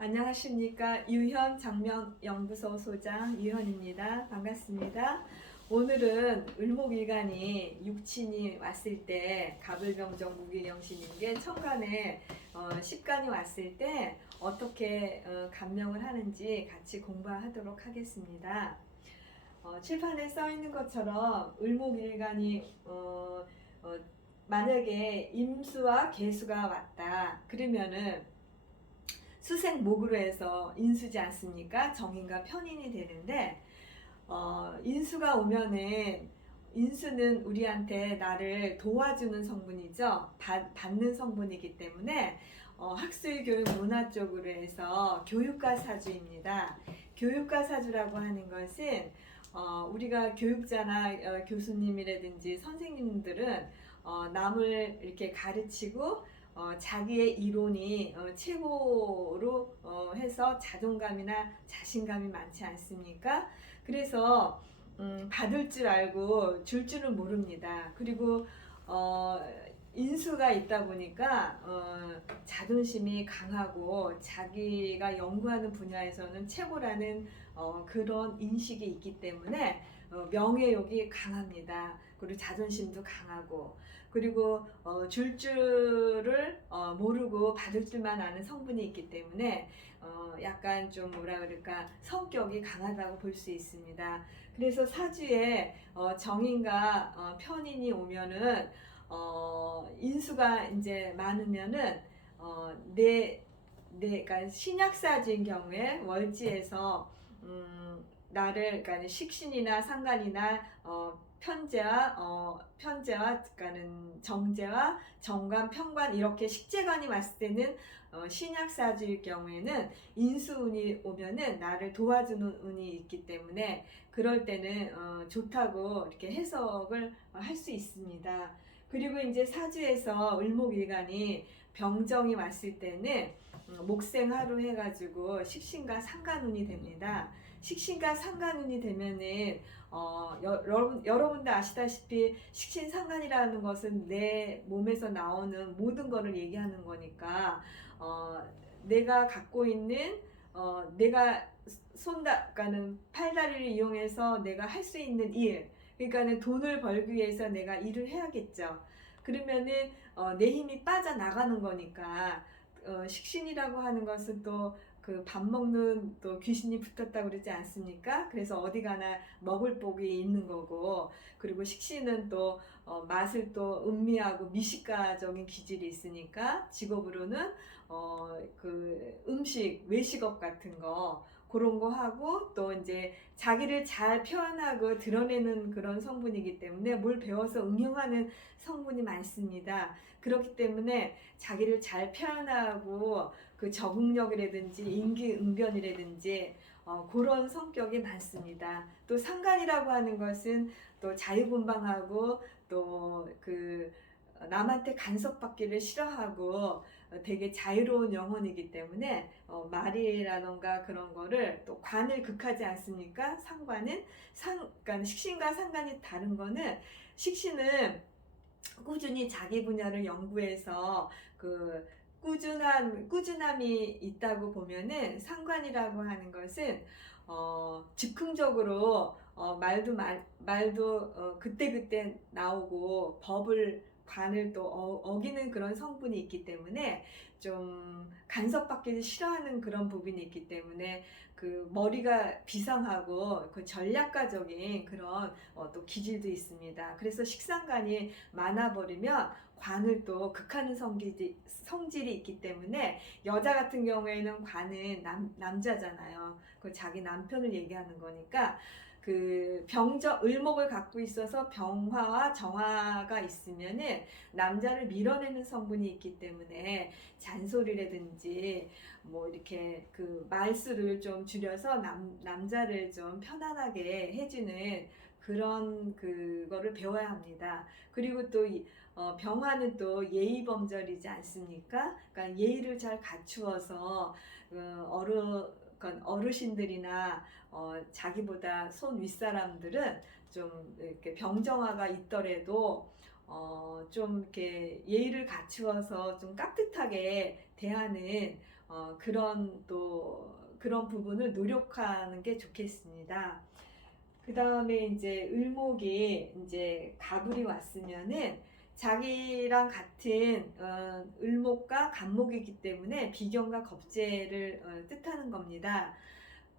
안녕하십니까. 유현 장명연구소 소장 유현입니다. 반갑습니다. 오늘은 을목일간이 육친이 왔을 때 갑을병정 무기명신인게 천간에 십간이 왔을 때 어떻게 감명을 하는지 같이 공부하도록 하겠습니다. 칠판에 써 있는 것처럼 을목일간이 만약에 임수와 계수가 왔다 그러면은 수생목으로 해서 인수지 않습니까? 정인과 편인이 되는데 인수가 오면은 인수는 우리한테 나를 도와주는 성분이죠. 받는 성분이기 때문에 학술 교육 문화 쪽으로 해서 교육가 사주입니다. 교육가 사주라고 하는 것은 우리가 교육자나 교수님이라든지 선생님들은 남을 이렇게 가르치고 자기의 이론이 최고로 해서 자존감이나 자신감이 많지 않습니까? 그래서 받을 줄 알고 줄 줄은 모릅니다. 그리고 인수가 있다 보니까 자존심이 강하고 자기가 연구하는 분야에서는 최고라는 그런 인식이 있기 때문에 명예욕이 강합니다. 그리고 자존심도 강하고 그리고 줄 줄을 모르고 받을 줄만 아는 성분이 있기 때문에 약간 좀 뭐라 그럴까 성격이 강하다고 볼 수 있습니다. 그래서 사주에 정인과 편인이 오면은 인수가 이제 많으면은 그러니까 신약사주인 경우에 월지에서 나를 그러니까 식신이나 상간이나 편제와 그러니까는 정제와 정관, 편관 이렇게 식재관이 왔을 때는 신약사주일 경우에는 인수운이 오면은 나를 도와주는 운이 있기 때문에 그럴 때는 좋다고 이렇게 해석을 할 수 있습니다. 그리고 이제 사주에서 을목일간이 병정이 왔을 때는 목생하로 해가지고 식신과 상관운이 됩니다. 식신과 상관운이 되면은 여러분도 아시다시피 식신상관이라는 것은 내 몸에서 나오는 모든 것을 얘기하는 거니까 내가 갖고 있는 내가 그러니까는 팔다리를 이용해서 내가 할 수 있는 일, 그러니까는 돈을 벌기 위해서 내가 일을 해야겠죠. 그러면은 내 힘이 빠져나가는 거니까 식신이라고 하는 것은 또 그 밥 먹는 또 귀신이 붙었다고 그러지 않습니까? 그래서 어디 가나 먹을 복이 있는 거고, 그리고 식신은 또 맛을 또 음미하고 미식가적인 기질이 있으니까 직업으로는 그 음식 외식업 같은 거 그런 거 하고 또 이제 자기를 잘 표현하고 드러내는 그런 성분이기 때문에 뭘 배워서 응용하는 성분이 많습니다. 그렇기 때문에 자기를 잘 표현하고 그 적응력이라든지 임기응변이라든지 그런 성격이 많습니다. 또 상관이라고 하는 것은 또 자유분방하고 또 그 남한테 간섭받기를 싫어하고 되게 자유로운 영혼이기 때문에 말이라던가 그런 거를 또 관을 극하지 않습니까? 상관은 그러니까 식신과 상관이 다른 거는 식신은 꾸준히 자기 분야를 연구해서 그 꾸준함이 있다고 보면은 상관이라고 하는 것은 즉흥적으로 말도 그때그때 나오고 법을 관을 또 어기는 그런 성분이 있기 때문에 좀 간섭받기를 싫어하는 그런 부분이 있기 때문에 그 머리가 비상하고 그 전략가적인 그런 또 기질도 있습니다. 그래서 식상관이 많아버리면 관을 또 극하는 성질이 있기 때문에 여자 같은 경우에는 관은 남자잖아요. 그 자기 남편을 얘기하는 거니까 그 을목을 갖고 있어서 병화와 정화가 있으면은 남자를 밀어내는 성분이 있기 때문에 잔소리라든지 뭐 이렇게 그 말수를 좀 줄여서 남자를 좀 편안하게 해주는 그런 그거를 배워야 합니다. 그리고 또 병화는 또 예의범절이지 않습니까? 그러니까 예의를 잘 갖추어서 어르신들이나 자기보다 손 윗사람들은 좀 이렇게 병정화가 있더라도 좀 이렇게 예의를 갖추어서 좀 깍듯하게 대하는 그런 부분을 노력하는 게 좋겠습니다. 그 다음에 이제 을목이 이제 가불이 왔으면은 자기랑 같은 을목과 간목이기 때문에 비견과 겁재를 뜻하는 겁니다.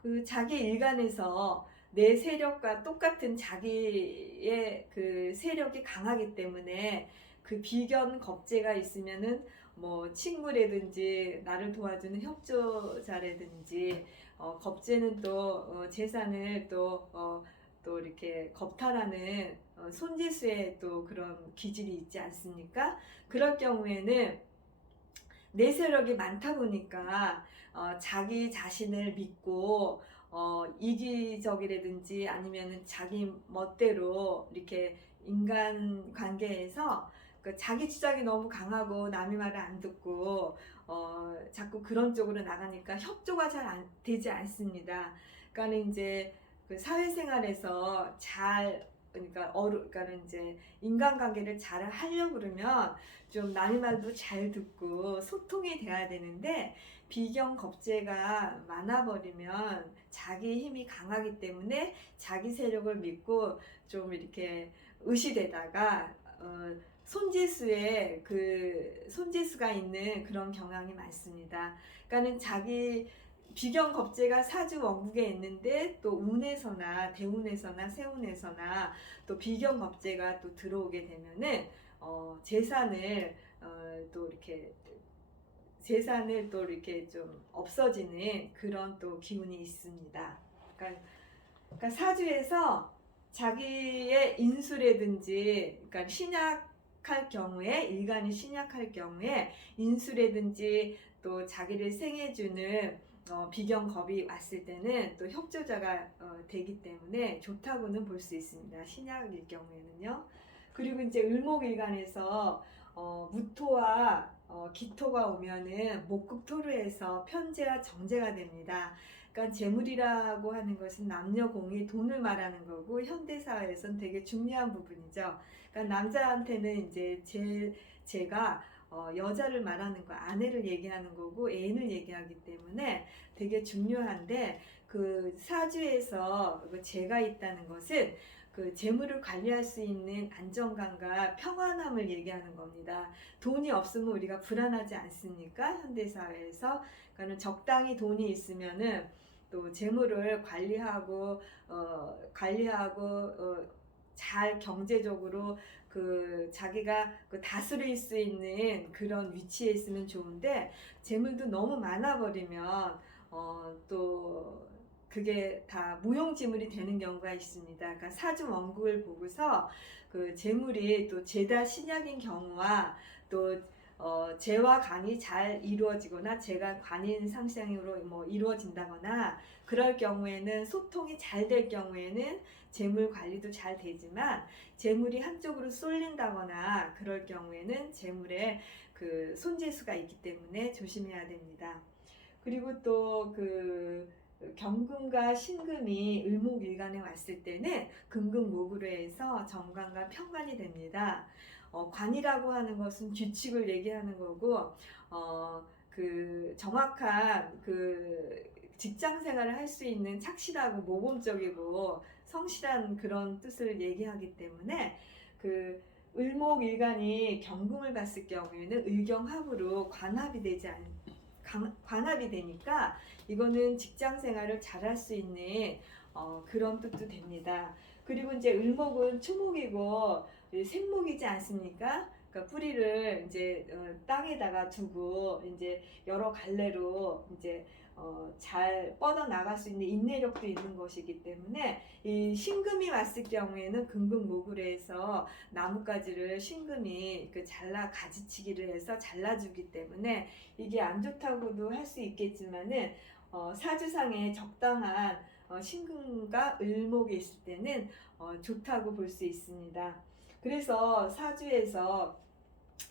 그 자기 일간에서 내 세력과 똑같은 자기의 그 세력이 강하기 때문에 그 비견 겁재가 있으면은 뭐 친구라든지 나를 도와주는 협조자라든지 겁재는 또 재산을 또 이렇게 겁탈하는 손재수의 또 그런 기질이 있지 않습니까? 그럴 경우에는 내 세력이 많다 보니까 자기 자신을 믿고 이기적이라든지 아니면 자기 멋대로 이렇게 인간 관계에서 그 자기 주장이 너무 강하고 남의 말을 안 듣고 자꾸 그런 쪽으로 나가니까 협조가 잘 되지 않습니다. 그러니까 이제 그 사회생활에서 그러니까 이제 인간관계를 잘 하려고 그러면 좀 남의 말도 잘 듣고 소통이 돼야 되는데 비견 겁재가 많아버리면 자기 힘이 강하기 때문에 자기 세력을 믿고 좀 이렇게 의시되다가 손재수가 있는 그런 경향이 많습니다. 그러니까는 자기 비견 겁재가 사주 원국에 있는데 또 운에서나 대운에서나 세운에서나 또 비견 겁재가 또 들어오게 되면은 재산을 또 이렇게 좀 없어지는 그런 또 기운이 있습니다. 그러니까 사주에서 자기의 인수라든지 그러니까 신약할 경우에 일간이 신약할 경우에 인수라든지 또 자기를 생해주는 비견 겁이 왔을 때는 또 협조자가 되기 때문에 좋다고는 볼 수 있습니다. 신약일 경우에는요. 그리고 이제 을목일간에서 무토와 기토가 오면은 목극토로에서 편재와 정제가 됩니다. 그러니까 재물이라고 하는 것은 남녀 공이 돈을 말하는 거고 현대사회에서는 되게 중요한 부분이죠. 그러니까 남자한테는 이제 제가 여자를 말하는 거, 아내를 얘기하는 거고 애인을 얘기하기 때문에 되게 중요한데 그 사주에서 그 재가 있다는 것은 그 재물을 관리할 수 있는 안정감과 평안함을 얘기하는 겁니다. 돈이 없으면 우리가 불안하지 않습니까? 현대사회에서. 그러니까 적당히 돈이 있으면은 또 재물을 관리하고 잘 경제적으로 그 자기가 그 다스릴 수 있는 그런 위치에 있으면 좋은데 재물도 너무 많아 버리면 또 그게 다 무용지물이 되는 경우가 있습니다. 그러니까 사주 원국을 보고서 그 재물이 또 재다 신약인 경우와 또 재와 간이 잘 이루어지거나 재가 관인 상생으로 뭐 이루어진다거나 그럴 경우에는 소통이 잘 될 경우에는 재물 관리도 잘 되지만 재물이 한쪽으로 쏠린다거나 그럴 경우에는 재물에 그 손재수가 있기 때문에 조심해야 됩니다. 그리고 또 그 경금과 신금이 을목일간에 왔을 때는 금금목으로 해서 정관과 편관이 됩니다. 관이라고 하는 것은 규칙을 얘기하는 거고 그 정확한 그 직장 생활을 할 수 있는 착실하고 모범적이고 성실한 그런 뜻을 얘기하기 때문에 그 을목일간이 경금을 봤을 경우에는 을경합으로 관합이 되니까 이거는 직장 생활을 잘할 수 있는 그런 뜻도 됩니다. 그리고 이제 을목은 초목이고 생목이지 않습니까? 그러니까 뿌리를 이제 땅에다가 두고 이제 여러 갈래로 이제 잘 뻗어 나갈 수 있는 인내력도 있는 것이기 때문에 이 신금이 왔을 경우에는 금금목으로 해서 나뭇가지를 신금이 가지치기를 해서 잘라주기 때문에 이게 안 좋다고도 할 수 있겠지만은 사주상에 적당한 신금과 을목이 있을 때는 좋다고 볼 수 있습니다. 그래서 사주에서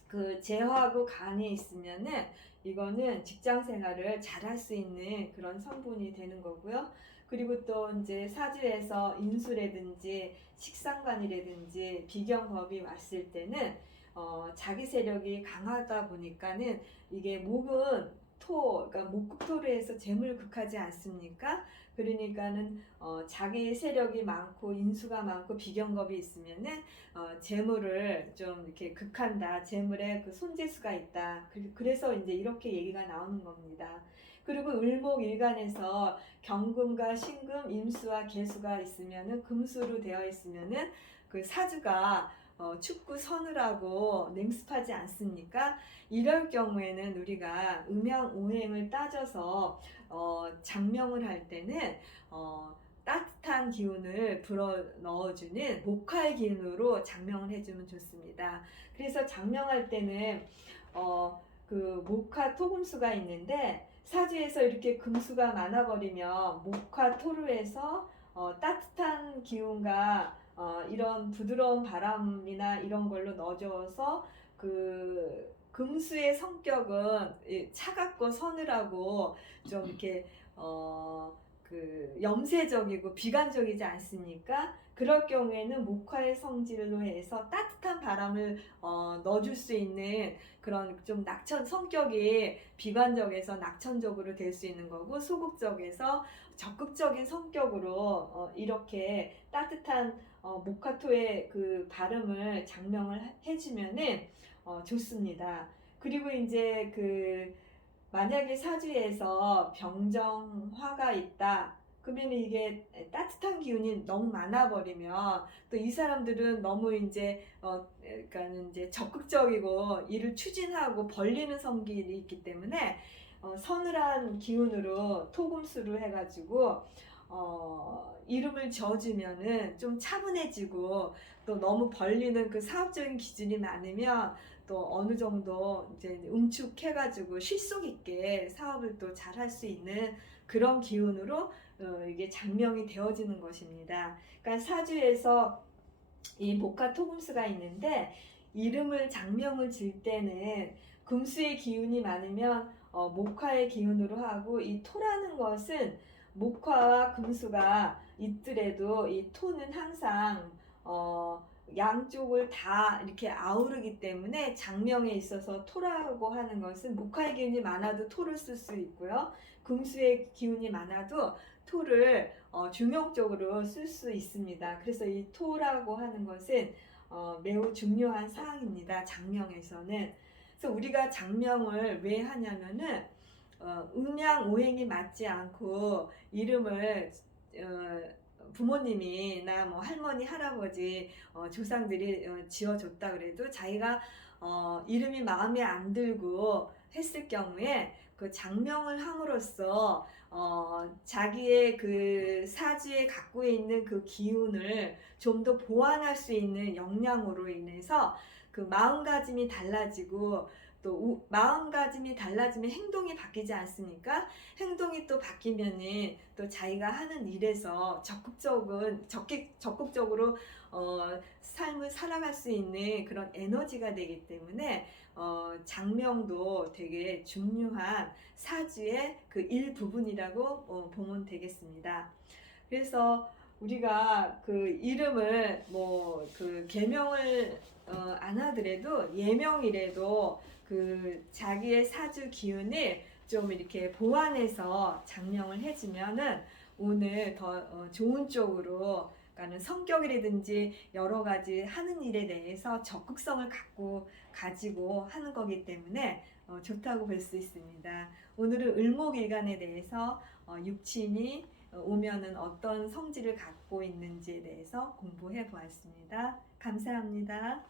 그 재화하고 간이 있으면은 이거는 직장 생활을 잘할 수 있는 그런 성분이 되는 거고요. 그리고 또 이제 사주에서 인수라든지 식상관이라든지 비경법이 왔을 때는 자기 세력이 강하다 보니까는 이게 목은 그러니까 목극토를 해서 재물 극하지 않습니까? 그러니까는 자기 세력이 많고 인수가 많고 비경겁이 있으면은 재물을 좀 이렇게 극한다. 재물에 그 손재수가 있다. 그래서 이제 이렇게 얘기가 나오는 겁니다. 그리고 을목일간에서 경금과 신금, 임수와 계수가 있으면은 금수로 되어 있으면은 그 사주가 축구 서늘하고 냉습하지 않습니까? 이럴 경우에는 우리가 음양오행을 따져서 장명을 할 때는 따뜻한 기운을 불어 넣어주는 목화의 기운으로 장명을 해주면 좋습니다. 그래서 장명할 때는 그 목화 토금수가 있는데 사주에서 이렇게 금수가 많아버리면 목화 토루에서 따뜻한 기운과 이런 부드러운 바람이나 이런 걸로 넣어줘서 그 금수의 성격은 차갑고 서늘하고 좀 이렇게 그 염세적이고 비관적이지 않습니까? 그럴 경우에는 목화의 성질로 해서 따뜻한 바람을 넣어줄 수 있는 그런 좀 낙천 성격이 비관적에서 낙천적으로 될 수 있는 거고 소극적에서 적극적인 성격으로 이렇게 따뜻한 목화토의 그 발음을 장명을 해주면은 좋습니다. 그리고 이제 그 만약에 사주에서 병정화가 있다. 그러면 이게 따뜻한 기운이 너무 많아 버리면 또 이 사람들은 너무 이제 그러니까는 이제 적극적이고 일을 추진하고 벌리는 성질이 있기 때문에 서늘한 기운으로 토금수를 해가지고 이름을 지어주면은 좀 차분해지고 또 너무 벌리는 그 사업적인 기준이 많으면 또 어느 정도 이제 응축해가지고 실속 있게 사업을 또 잘 할 수 있는 그런 기운으로 이게 장명이 되어지는 것입니다. 그러니까 사주에서 이 목화 토금수가 있는데 이름을 장명을 질 때는 금수의 기운이 많으면 목화의 기운으로 하고 이 토라는 것은 목화와 금수가 있더라도 이 토는 항상 양쪽을 다 이렇게 아우르기 때문에 장명에 있어서 토라고 하는 것은 목화의 기운이 많아도 토를 쓸 수 있고요. 금수의 기운이 많아도 토를 중용적으로 쓸 수 있습니다. 그래서 이 토라고 하는 것은 매우 중요한 사항입니다. 장명에서는. 그래서 우리가 장명을 왜 하냐면은 음양 오행이 맞지 않고 이름을 부모님이나 뭐 할머니, 할아버지, 조상들이 지어줬다 그래도 자기가 이름이 마음에 안 들고 했을 경우에 그 장명을 함으로써 자기의 그 사주에 갖고 있는 그 기운을 좀 더 보완할 수 있는 역량으로 인해서 그 마음가짐이 달라지고 또 마음가짐이 달라지면 행동이 바뀌지 않습니까? 행동이 또 바뀌면은 또 자기가 하는 일에서 적극적으로 삶을 살아갈 수 있는 그런 에너지가 되기 때문에 장명도 되게 중요한 사주의 그 일부분이라고 보면 되겠습니다. 그래서 우리가 그 이름을 뭐 그 계명을 안 하더라도 예명이라도 그 자기의 사주 기운을 좀 이렇게 보완해서 장명을 해주면은 오늘 더 좋은 쪽으로 그러니까는 성격이라든지 여러 가지 하는 일에 대해서 적극성을 가지고 하는 거기 때문에 좋다고 볼 수 있습니다. 오늘은 을목일간에 대해서 육친이 오면은 어떤 성질을 갖고 있는지에 대해서 공부해 보았습니다. 감사합니다.